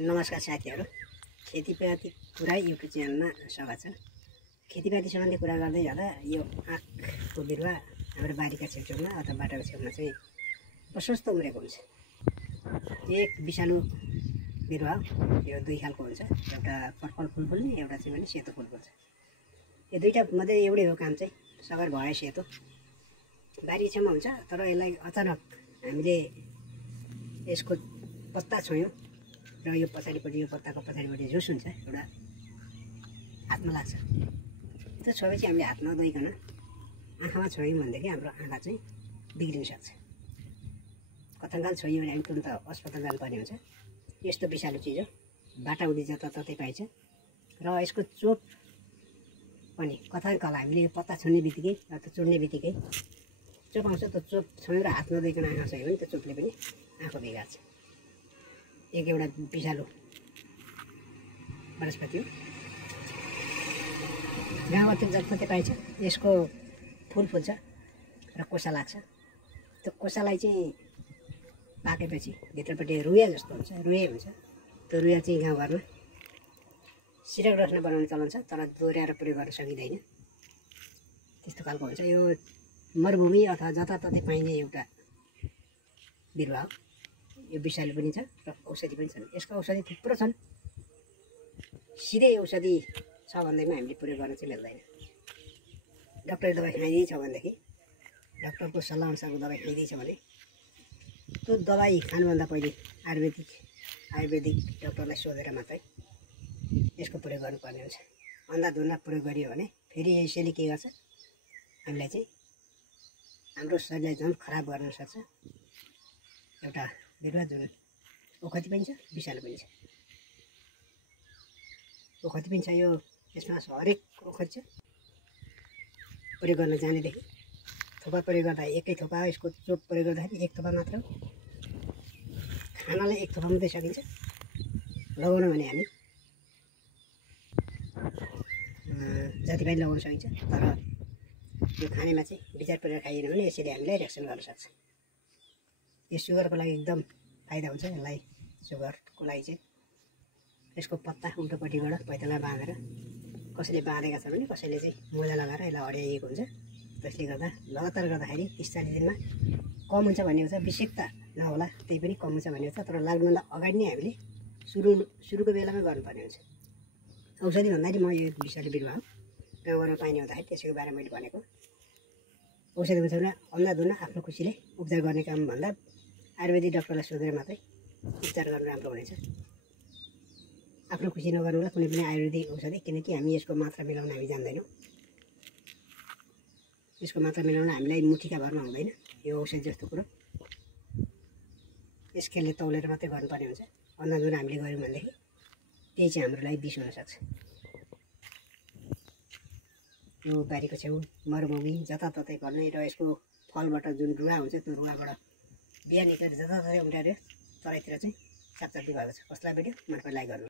नमस्कार साथीहरु, खेतीपाती कुरा युट्युब च्यानलमा स्वागत छ। खेतीपाती सम्बन्धी कुरा गर्दै जाँदा यो आँखको बिरुवा हाम्रो बारीका छेउछेउमा अथवा बाटाको छेउमा चाहिँ प्रशस्त उम्रेको हुन्छ। एक विषालु बिरुवा यो दुई खालको हुन्छ, एउटा पर्पल फुल फुल्ने, एउटा चाहिँ भने सेतो फुल फुल्छ। यो दुईटा मध्ये एउटै हो काम चाहिँ, सगर भए सेतो बारी छेउमा हुन्छ। तर यसलाई अचानक हामीले यसको पत्ता छोयौं र यो पछाडिपट्टि यो पत्ताको पछाडिपट्टि जुस हुन्छ एउटा हातमा लाग्छ। त्यो छोएपछि हामीले हात नधोइकन आँखामा छोयौँ भनेदेखि हाम्रो आँखा चाहिँ बिग्रिन सक्छ। कथङ्काल छोइयो भने हामी तुरुन्त अस्पताल जानुपर्ने हुन्छ। यस्तो विषालु चिज हो, बाटाउडी जताततै पाइन्छ र यसको चोप पनि कथङ्काल हामीले यो पत्ता छुने बित्तिकै अथवा चुड्ने बित्तिकै चोप आउँछ। त्यो चोप छोयौँ र हात नधोइकन आँखा छोयो भने त्यो चोपले पनि आँखा बिगार्छ। एउटा विषालु वनस्पति हो, गाउँतिर जताततै पाइन्छ। यसको फुल फुल्छ र कोसा लाग्छ। त्यो कोसालाई चाहिँ पाकेपछि भित्रपट्टि रुया जस्तो हुन्छ, रुयै हुन्छ। त्यो रुया चाहिँ गाउँघरमा सिरक रस्न बनाउने चलन छ, तर दोहोऱ्याएर प्रयोग गर्न सकिँदैन। त्यस्तो खालको हुन्छ। यो मरुभूमि अथवा जताततै पाइने एउटा बिरुवा हो। यो विषालु पनि छ र औषधि पनि छन्। यसको औषधि थुप्रो छन्। सिधै औषधि छ भन्दैमा हामीले प्रयोग गर्न चाहिँ मिल्दैन। डाक्टरले दबाई खाइदिएछ भनेदेखि, डाक्टरको सल्लाह अनुसारको दबाई खाइदिएछ भने त्यो दबाई खानुभन्दा पहिले आयुर्वेदिक डाक्टरलाई सोधेर मात्रै यसको प्रयोग गर्नुपर्ने हुन्छ। अन्धाधुन्दा प्रयोग गरियो भने फेरि यसले के गर्छ, हामीलाई चाहिँ हाम्रो शरीरलाई झन् खराब गर्न सक्छ। एउटा बिरुवा जुन ओखती पनि छ, विषालु पनि छ। ओखती पनि छ, यो यसमा हरेक ओखती छ। प्रयोग गर्न जानेदेखि थोपा प्रयोग गर्दा एकै थोपा, यसको चोप प्रयोग गर्दाखेरि एक थोपा मात्र हो। खानालाई एक थोपा मात्रै सकिन्छ। लगाउन भने हामी जति पनि लगाउन सकिन्छ। तर यो खानेमा चाहिँ विचार गरेर खाइएन भने यसले हामीलाई रिएक्सन गर्न सक्छ। यो सुगरको लागि एकदम फाइदा हुन्छ। यसलाई सुगरको लागि चाहिँ यसको पत्ता उल्टोपट्टिबाट पैताला बाँधेर, कसैले बाँधेका छ भने कसैले चाहिँ मोजा लगाएर यसलाई अड्याइएको हुन्छ। त्यसले गर्दा लगातार गर्दाखेरि 30-40 दिनमा कम हुन्छ भन्ने हुन्छ। विषेकता नहोला त्यही पनि कम हुन्छ भन्ने हुन्छ। तर लाग्नुभन्दा अगाडि नै हामीले सुरुको बेलामा गर्नुपर्ने हुन्छ। औषधि भन्दाखेरि म यो विषालु बिरुवा हो, गाउँघरमा पाइने हुँदाखेरि त्यसैको बारेमा मैले भनेको। औषधि हुन्छ भने अन्धाधुन्दा आफ्नो खुसीले उपचार गर्ने काम भन्दा आयुर्वेदिक डाक्टरलाई सोधेर मात्रै उपचार गर्नु राम्रो हुनेछ। आफ्नो खुसी नगर्नुलाई कुनै पनि आयुर्वेदिक औषधि, किनकि हामी यसको मात्रा मिलाउन हामी जान्दैनौँ। यसको मात्रा मिलाउन हामीलाई मुठीका भरमा हुँदैन। यो औषधि जस्तो कुरो यसले तौलेर मात्रै गर्नुपर्ने हुन्छ। अन्धाधुन्दा हामीले गऱ्यौँ भनेदेखि त्यही चाहिँ हाम्रो लागि विष हुनसक्छ। यो बारीको छेउ मरुभूमि जताततै पर्ने र यसको फलबाट जुन रुवा हुन्छ त्यो रुवाबाट बिहा निकालेर जताततै उम्राएर तराईतिर चाहिँ सापचाप्ती भएको छ। कसलाई भिडियो मन पर्यो लाइक गर्नु।